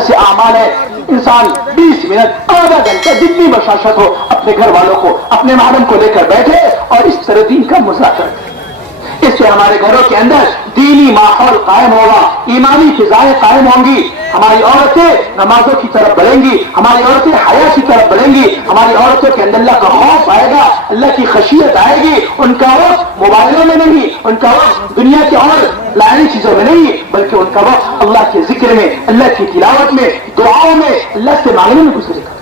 ایسے اعمال ہے انسان 20 منٹ آدھا گھنٹہ جتنی مشقت ہو اپنے گھر والوں کو اپنے محرم کو لے کر بیٹھے اور اس طرح دین کا مذاکرہ کرے. اس سے ہمارے گھروں کے اندر دینی ماحول قائم ہوگا, ایمانی فضائیں قائم ہوں گی, ہماری عورتیں نمازوں کی طرف بڑھیں گی, ہماری عورتیں حیا کی طرف بڑھیں گی, ہماری عورتوں کے اندر اللہ کا خوف آئے گا, اللہ کی خشیت آئے گی. ان کا وقت موبائلوں میں نہیں, ان کا وقت دنیا کے اور لائنی چیزوں میں نہیں, بلکہ ان کا وقت اللہ کے ذکر میں, اللہ کی تلاوت میں, دعاؤں میں, اللہ سے مانگنے میں گزرے گا.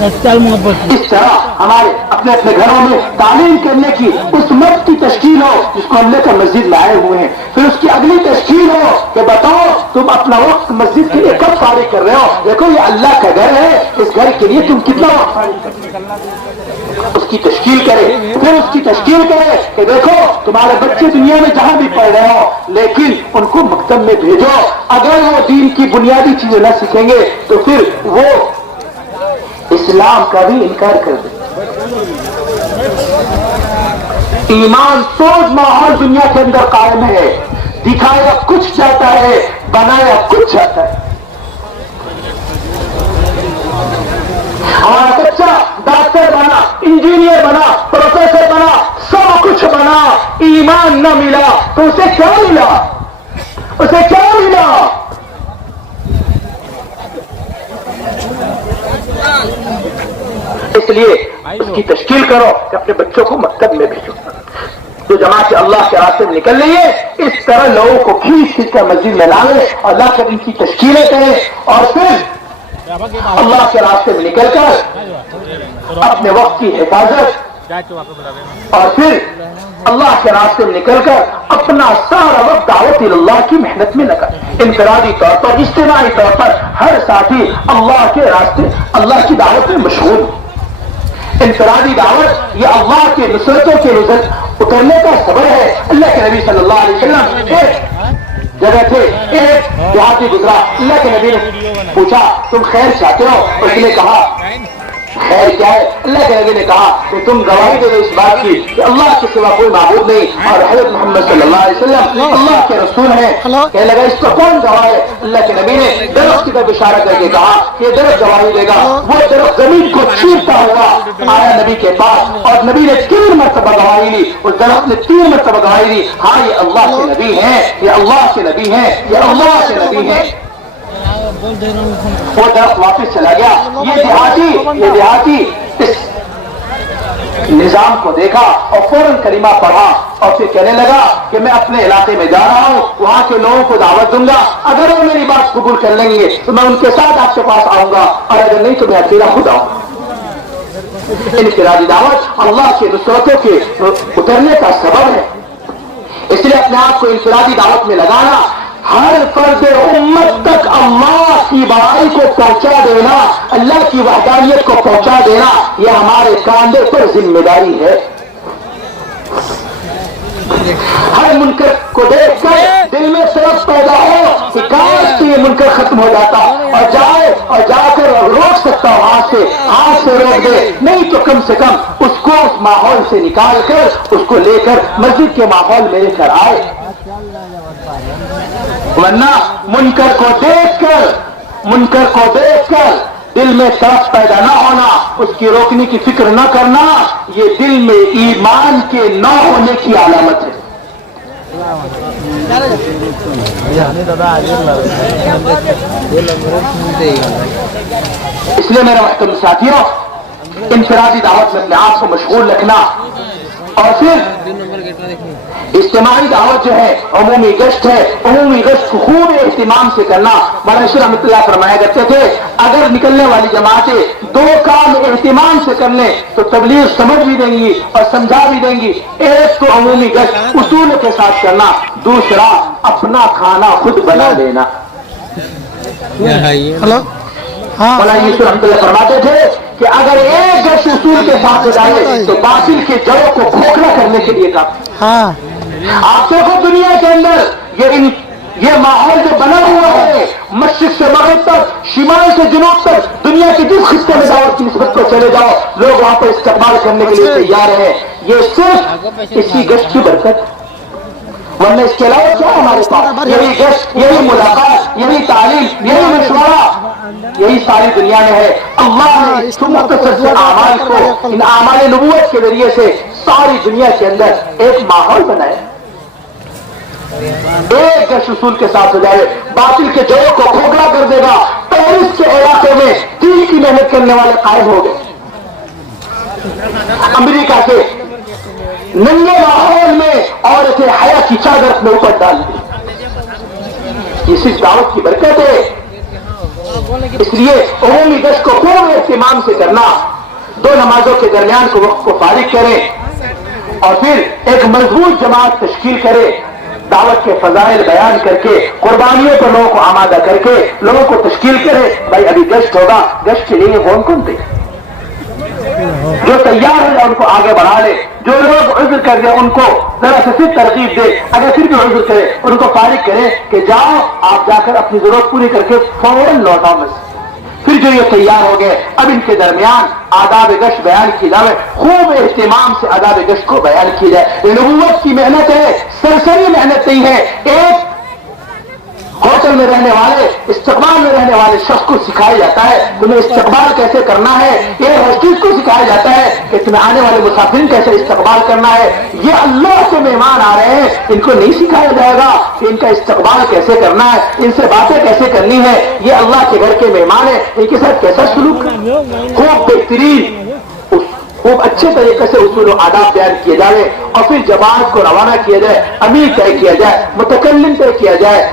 اس طرح ہمارے اپنے اپنے گھروں میں تعلیم کرنے کی اس وقت کی تشکیل ہو جس کو ہم لے کر مسجد میں آئے ہوئے ہیں. پھر اس کی اگلی تشکیل ہو کہ بتاؤ تم اپنا وقت مسجد کے لیے کب فارغ کر رہے ہو. دیکھو یہ اللہ کا گھر ہے, اس گھر کے لیے تم کتنا وقت فارغ کرتے ہو, اس کی تشکیل کرے. پھر اس کی تشکیل کرے کہ دیکھو تمہارے بچے دنیا میں جہاں بھی پڑھ رہے ہو لیکن ان کو مکتب میں بھیجو. اگر وہ دین کی بنیادی چیزیں نہ سیکھیں گے تو پھر وہ اسلام کا بھی انکار کر دے. ایمان سوچ ماحول دنیا کے اندر قائم ہے, دکھایا کچھ جاتا ہے, بنایا کچھ جاتا ہے. ہمارا بچہ ڈاکٹر بنا, انجینئر بنا, پروفیسر بنا, سب کچھ بنا, ایمان نہ ملا تو اسے کیا ملا, اسے کیا ملا؟ اس لیے اس کی تشکیل کرو کہ اپنے بچوں کو مکتب میں بھیجو. جو جماعت اللہ کے راستے میں نکل رہی ہے اس طرح لوگوں کو کھینچ کر مسجد میں لائیں اور لا کر ان کی تشکیلیں کریں اور پھر اللہ کے راستے میں نکل کر اپنے وقت کی حفاظت اور پھر اللہ کے راستے میں نکل کر اپنا سارا وقت دعوت اللہ کی محنت میں لگا. انفرادی طور پر, اجتماعی طور پر ہر ساتھی اللہ کے راستے, اللہ کی دعوت میں مشغول. انفرادی دعوت یہ اللہ کے نصرتوں کے نصرت اترنے کا سبب ہے. اللہ کے نبی صلی اللہ علیہ وسلم ایک جگہ تھے, ایک دیہاتی گزرا, اللہ کے نبی نے پوچھا تم خیر چاہتے ہو؟ اس نے کہا خیر کیا ہے؟ اللہ کے نبی نے کہا کہ تم گواہی دے دو اس بات کی کہ اللہ کے سوا کوئی معبود نہیں اور حضرت محمد صلی اللہ علیہ وسلم اللہ کے رسول ہیں. کہنے لگا اس کو کون گواہ ہے؟ اللہ کے نبی نے درخت کی طرف اشارہ کر کے کہا کہ درخت گواہی دے گا. وہ درخت زمین کو چیرتا ہوا آیا نبی کے پاس اور نبی نے 3 مرتبہ گواہی دی. اس درخت نے 3 مرتبہ گواہی دی, ہاں یہ اللہ کے نبی ہیں, یہ اللہ کے نبی ہیں, یہ اللہ کے نبی ہیں. وہ درخت واپس چلا گیا. یہ دیہاتی اس نظام کو دیکھا اور فوراً کلمہ پڑھا اور پھر کہنے لگا کہ میں اپنے علاقے میں جا رہا ہوں, وہاں کے لوگوں کو دعوت دوں گا, اگر وہ میری بات قبول کر لیں گے تو میں ان کے ساتھ آپ کے پاس آؤں گا اور اگر نہیں تو میں اکیلا خود آؤں گا. انفرادی دعوت اللہ کے نصرتوں کے اترنے کا سبب ہے. اس لیے اپنے آپ کو انفرادی دعوت میں لگانا, ہر فرد امت تک اللہ کی بڑائی کو پہنچا دینا, اللہ کی وحدانیت کو پہنچا دینا, یہ ہمارے کاندھے پر ذمہ داری ہے. ہر منکر کو دیکھ کر دل میں سوچ پیدا ہو کہ کاش یہ منکر ختم ہو جاتا اور جائے اور جا کر روک سکتا ہو, ہاتھ سے روک دے, نہیں تو کم سے کم اس کو اس ماحول سے نکال کر اس کو لے کر مسجد کے ماحول میں لے کر آئے. ورنہ منکر کو دیکھ کر دل میں طرف پیدا نہ ہونا, اس کی روکنے کی فکر نہ کرنا, یہ دل میں ایمان کے نہ ہونے کی علامت ہے. اس لیے میرے محترم ساتھیوں, انفرادی دعوت میں اپنے آپ کو مشغول رکھنا اور پھر اجتماعی دعوت جو ہے عمومی گشت ہے, عمومی گشت کو خوب اہتمام سے کرنا. مولانا شیخ رحمۃ اللہ فرمایا کرتے تھے اگر نکلنے والی جماعتیں 2 کام اہتمام سے کر لیں تو تبلیغ سمجھ بھی دیں گی اور سمجھا بھی دیں گی. ایک تو عمومی گشت اصول کے ساتھ کرنا, دوسرا اپنا کھانا خود بنا لینا. ہلو مولانا شیخ رحمۃ اللہ فرماتے تھے کہ اگر ایک گشت اصول کے ساتھ جائے تو باطل کے جڑوں کو کھوکھلا کرنے کے لیے کافی. ہاں آپ دیکھو دنیا کے اندر یہ ماحول جو بنا ہوا ہے, مشرق سے مغرب تک, شمال سے جنوب تک, دنیا کے جس خطے میں دعوت کی نسبت کو چلے جاؤ لوگ وہاں پر استقبال کرنے کے لیے تیار ہیں. یہ صرف اسی گشت کی برکت. ورنہ اس کے علاوہ کیا ہمارے پاس؟ یہی گشت، یہی ملاقات، یہی تعلیم، یہی مشورہ، یہی ساری دنیا میں ہے۔ اللہ نے اس مختصر سے اعمال کو ان اعمال نبوت کے ذریعے سے ساری دنیا کے اندر ایک ماحول بنایا، ایک گشت اصول کے ساتھ ہو جائے، باطل کے جوڑوں کو کھوکھلا کر دے گا۔ پیرس کے علاقے میں دین کی محنت کرنے والے قائم ہو گئے، امریکہ کے ننگے ماحول میں عورتیں حیا کی چادر اپنے اوپر ڈال دی، یہ صرف دعوت کی برکت ہے۔ اس لیے عمومی گشت کو خوب اہتمام سے کرنا، 2 نمازوں کے درمیان کو وقت کو فارغ کریں اور پھر ایک مضبوط جماعت تشکیل کرے، دعوت کے فضائل بیان کر کے، قربانیوں پر لوگوں کو آمادہ کر کے لوگوں کو تشکیل کرے۔ بھائی ابھی گشت ہوگا، گشت کے لیے کون کون تھے؟ جو تیار ہے ان کو آگے بڑھا لے، جو لوگ عذر کر دیں ان کو ذرا سے پھر ترغیب دے، اگر پھر بھی عذر کرے ان کو فارغ کرے کہ جاؤ آپ جا کر اپنی ضرورت پوری کر کے فوراً لوٹاؤ مسجد۔ پھر جو یہ تیار ہو گئے، اب ان کے درمیان آداب گشت بیان کی جائے، خوب اہتمام سے آداب گشت کو بیان کی جائے۔ یہ نبوت کی محنت ہے، سرسری محنت نہیں ہے۔ ایک ہوٹل میں رہنے والے، استقبال میں رہنے والے شخص کو سکھایا جاتا ہے تمہیں استقبال کیسے کرنا ہے، یہ ہوسٹس کو سکھایا جاتا ہے کہ تمہیں آنے والے مسافرین کیسے استقبال کرنا ہے۔ یہ اللہ کے مہمان آ رہے ہیں، ان کو نہیں سکھایا جائے گا کہ ان کا استقبال کیسے کرنا ہے، ان سے باتیں کیسے کرنی ہے۔ یہ اللہ کے گھر کے مہمان ہیں، ان کے ساتھ کیسا سلوک کرنا، خوب بہترین خوب اچھے طریقے سے اصول و آداب بیان کیے جائے اور پھر جماعت کو روانہ کیا جائے، امیر طے کیا جائے، متکلم طے کیا جائے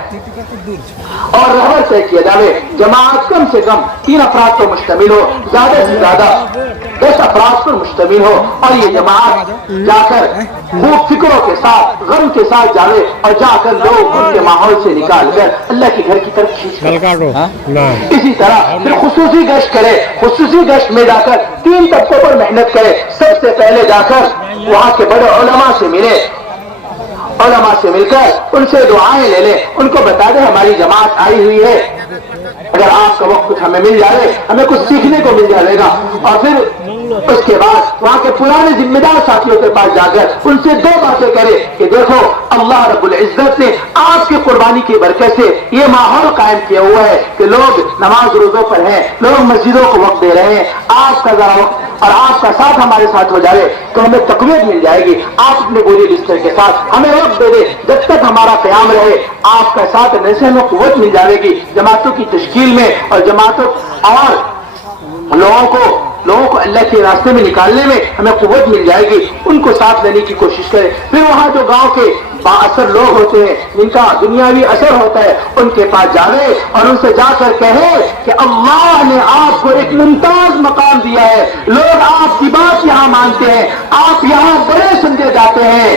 اور رہبر طے کیا جائے۔ جماعت کم سے کم 3 افراد پر مشتمل ہو، زیادہ سے زیادہ 10 افراد پر مشتمل ہو، اور یہ جماعت جا کر خوب فکروں کے ساتھ، غم کے ساتھ جاوے اور جا کر لوگ ان کے ماحول سے نکال کر اللہ کے گھر کی طرف کھینچ کر۔ اسی طرح پھر خصوصی گشت کرے، خصوصی گشت میں جا کر 3 طبقوں پر محنت کرے۔ سب سے پہلے جا کر وہاں کے بڑے علماء سے ملے، علماء سے مل کر ان سے دعائیں لے لیں، ان کو بتا دیں ہماری جماعت آئی ہوئی ہے، اگر آپ کا وقت کچھ ہمیں مل جائے، ہمیں کچھ سیکھنے کو مل جائے گا۔ اور پھر اس کے بعد وہاں کے پرانے ذمہ دار ساتھیوں کے پاس جا کر ان سے 2 باتیں کرے کہ دیکھو اللہ رب العزت نے آپ کی قربانی کی برکت سے یہ ماحول قائم کیا ہوا ہے کہ لوگ نماز روزوں پر ہیں، لوگ مسجدوں کو وقت دے رہے ہیں، آپ کا ذرا وقت اور آپ کا ساتھ ہمارے ساتھ ہو جائے تو ہمیں تقویت مل جائے گی۔ آپ اپنے بولی بستر کے ساتھ ہمیں وقت دے دے، جب تک ہمارا قیام رہے آپ کا ساتھ رہنے سے ہمیں قوت مل جائے گی جماعتوں کی تشکیل میں اور جماعتوں اور لوگوں کو اللہ کے راستے میں نکالنے میں ہمیں قوت مل جائے گی۔ ان کو ساتھ لینے کی کوشش کریں۔ پھر وہاں جو گاؤں کے با اثر لوگ ہوتے ہیں جن کا دنیاوی اثر ہوتا ہے ان کے پاس جاوے اور ان سے جا کر کہے کہ اللہ نے آپ کو ایک ممتاز مقام دیا ہے، لوگ آپ کی بات یہاں مانتے ہیں، آپ یہاں بڑے سمجھے جاتے ہیں،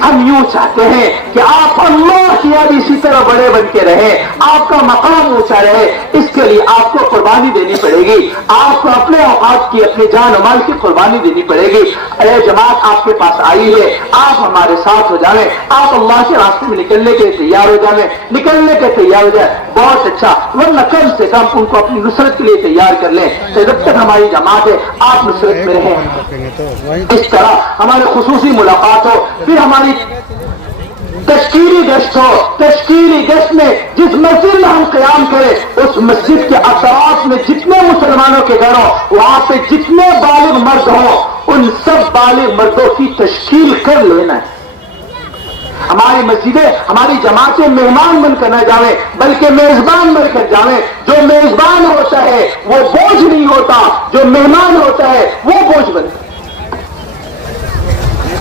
ہم یوں چاہتے ہیں کہ آپ اللہ کی یاد اسی طرح بڑے بن کے رہیں، آپ کا مقام اونچا رہے، اس کے لیے آپ کو قربانی دینی پڑے گی، آپ کو اپنے اوقات کی، اپنے جان و مال کی قربانی دینی پڑے گی۔ اے جماعت آپ کے پاس آئی ہے، آپ ہمارے ساتھ ہو جائیں، آپ اللہ کے راستے میں نکلنے کے تیار ہو جائیں، نکلنے کے تیار ہو جائیں، بہت اچھا، ورنہ کم سے کم ان کو اپنی نصرت کے لیے تیار کر لیں تو جب تک ہماری جماعت ہے آپ نصرت میں رہیں۔ اس طرح ہمارے خصوصی ملاقات ہو، پھر ہماری تشکیلی گشت ہو، تشکیلی گشت میں جس مسجد میں ہم قیام کریں اس مسجد کے اطراف میں جتنے مسلمانوں کے گھر ہوں وہاں پہ جتنے بالغ مرد ہوں ان سب بالغ مردوں کی تشکیل کر لینا ہے۔ ہماری مسجدیں، ہماری جماعتیں مہمان بن کر نہ جاویں بلکہ میزبان بن کر جاویں۔ جو میزبان ہوتا ہے وہ بوجھ نہیں ہوتا، جو مہمان ہوتا ہے وہ بوجھ بنتا ہے۔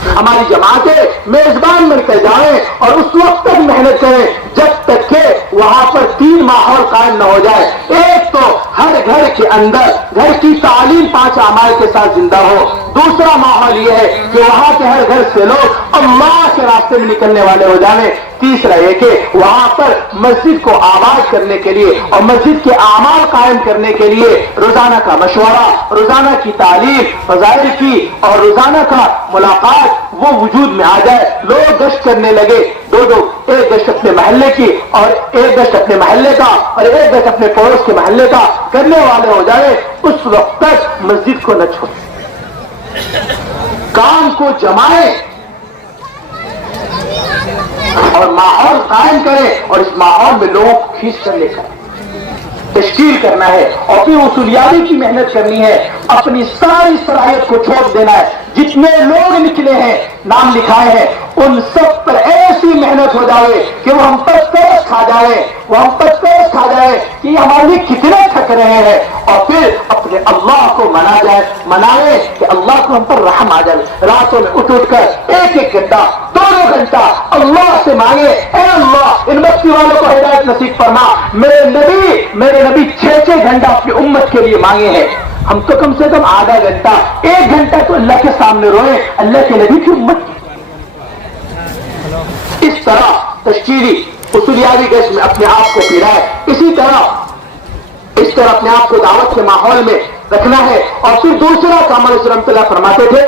ہماری جماعتیں میزبان بن کر جائیں اور اس وقت تک محنت کریں جب تک کہ وہاں پر 3 ماحول قائم نہ ہو جائے۔ ایک تو ہر گھر کے اندر گھر کی تعلیم 5 اعمال کے ساتھ زندہ ہو۔ دوسرا ماحول یہ ہے کہ وہاں کے ہر گھر سے لوگ اللہ کے راستے میں نکلنے والے ہو جائیں۔ تیسرا یہ کہ وہاں پر مسجد کو آباد کرنے کے لیے اور مسجد کے اعمال قائم کرنے کے لیے روزانہ کا مشورہ، روزانہ کی تعلیم، فضائل کی اور روزانہ کا ملاقات وہ وجود میں آ جائے۔ لوگ گشت کرنے لگے، 2 ایک گشت اپنے محلے کی اور ایک گشت اپنے محلے کا اور ایک گشت اپنے پڑوس کے محلے کا کرنے والے ہو جائے، اس وقت تک مسجد کو نہ چھوڑیں، کام کو جمائیں۔ اور ماحول قائم کریں اور اس ماحول میں لوگوں کو کھینچ کر لے کر تشکیل کرنا ہے اور پھر اصولیابی کی محنت کرنی ہے. اپنی ساری صلاحیت کو چھوڑ دینا ہے. جتنے لوگ نکلے ہیں نام لکھائے ہیں ان سب پر ایسی محنت ہو جائے کہ وہ ہم پر پیش کھا جائے کہ یہ ہمارے لیے کتنے تھک رہے ہیں اور پھر اپنے اللہ کو منائے کہ اللہ کو ہم پر رحم آ جائے. راتوں میں اٹھ کر ایک گھنٹہ 2 گھنٹہ اللہ سے مانگے اے اللہ ان بستی والوں کو ہدایت نصیب فرما. میرے نبی 6 گھنٹہ اپنی امت کے لیے مانگے ہیں. ہم تو کم سے کم آدھا گھنٹہ 1 گھنٹہ تو اللہ کے سامنے روئے اللہ کے نبی کی امت کی. اس طرح تشکیلی اصولیابی کا اس میں اپنے آپ کو پھیرائے. اسی طرح اپنے آپ کو دعوت کے ماحول میں رکھنا ہے. اور پھر دوسرا کام علیہ السلام فرماتے تھے